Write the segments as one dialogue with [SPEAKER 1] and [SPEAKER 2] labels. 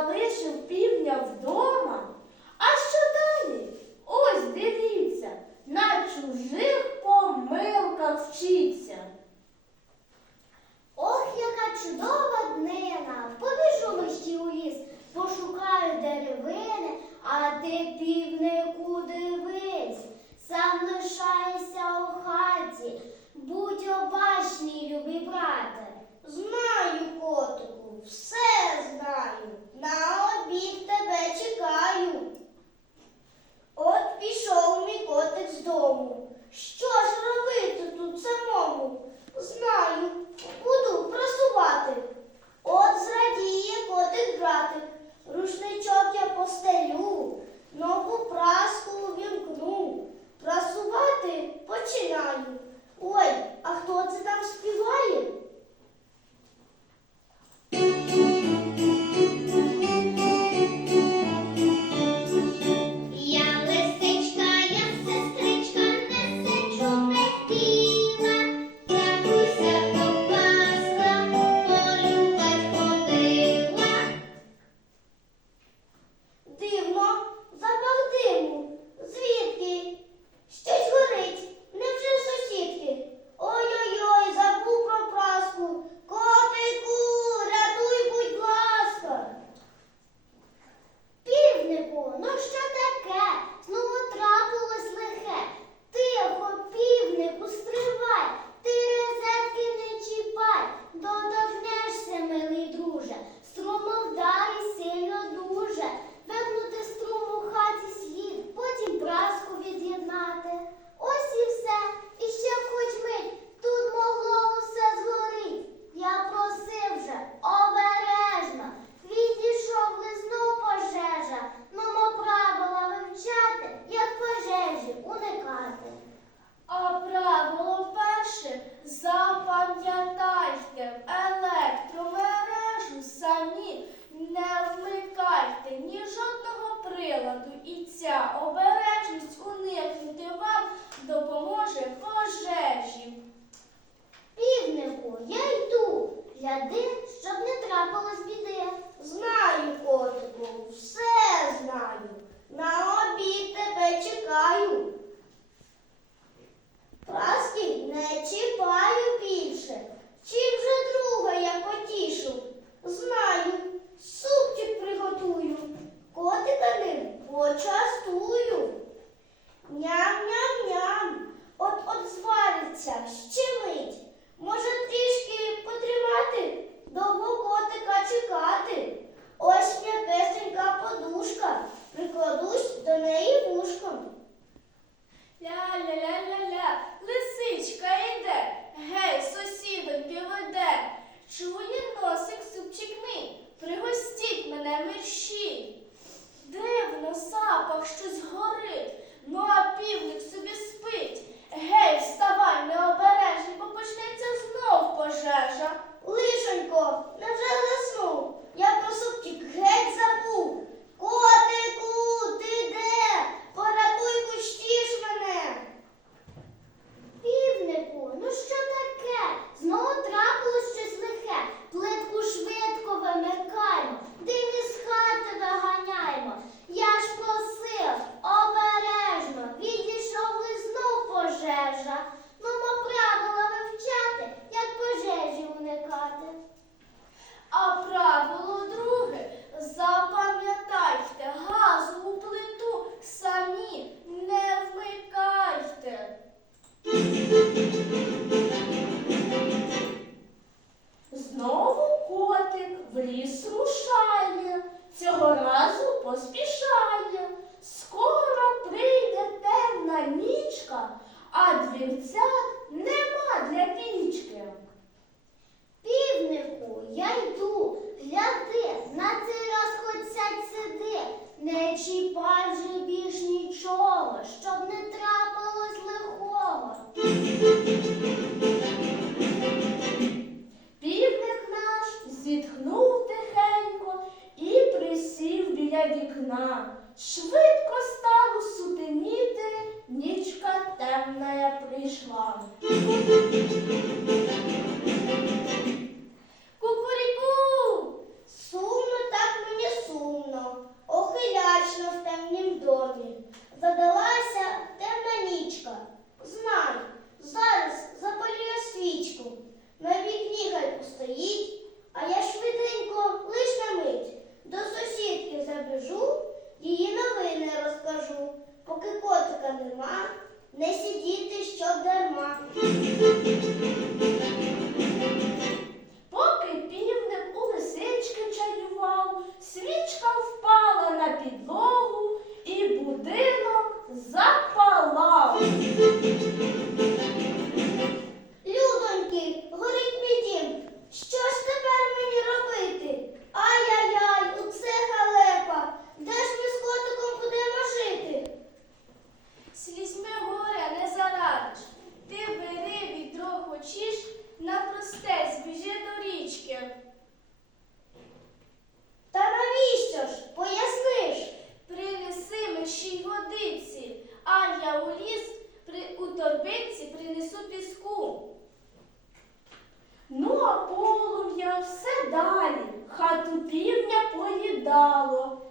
[SPEAKER 1] залишив півня вдома. А
[SPEAKER 2] що далі? Ось дивіться, на чужих помилках вчиться. Ох, яка чудова днина. Побіжу лищі у ліс, пошукаю деревини, а ти почастую. Ням-ням-ням, от от звариться, щемить. Може, трішки потримати, довго котика чекати. Ось м'якесенька подушка, прикладусь до неї вушком.
[SPEAKER 3] Ля-ля-ля-ля-ля. цього разу поспішає. Скоро прийде темна нічка, а двірцят нема для пічки.
[SPEAKER 1] Півнику, я йду, гляди, на цей раз хоч сядь сиди, не чіпай же більш нічого, щоб не
[SPEAKER 3] трапити. cuidá-lo,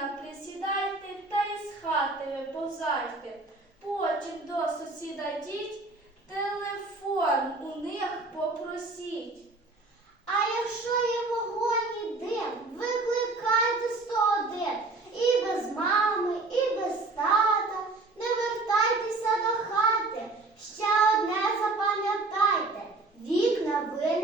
[SPEAKER 3] вікна присідайте та із хати виповзайте. Потім до сусіда йдіть, телефон у них попросіть.
[SPEAKER 1] А якщо є вогонь дим, викликайте 101. І без мами, і без тата. Не вертайтеся до хати. Ще одне запам'ятайте. Вікна ви